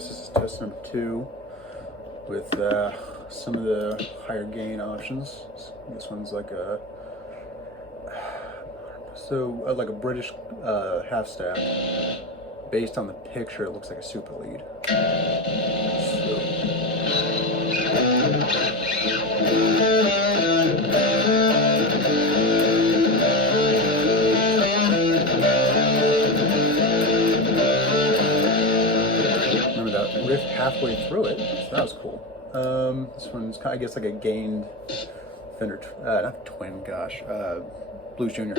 guess this is test number 2 with some of the higher gain options. This one's like a like a British half stack. Based on the picture, it looks like a super lead. Remember that riff halfway through it, so that was cool. This one's kind of, I guess, like a gained Fender, not Twin, gosh, Blues Junior.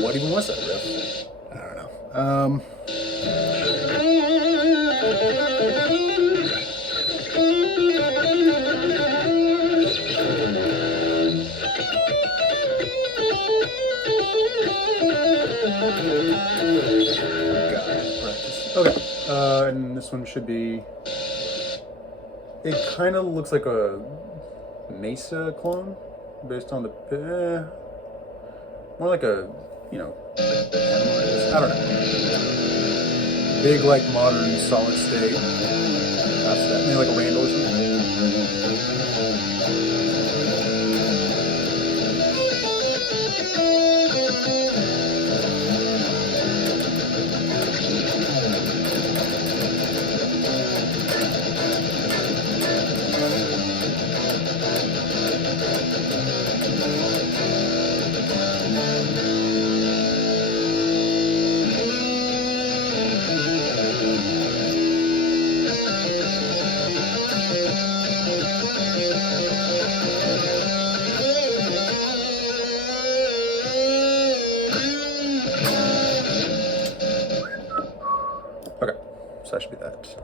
What even was that riff? I don't know. Okay, and this one should be, it kind of looks like a Mesa clone, based on the, more like a, you know, I don't know. Big, like, modern, solid state. That's that. Maybe like a Randall or something. Okay, so that should be that.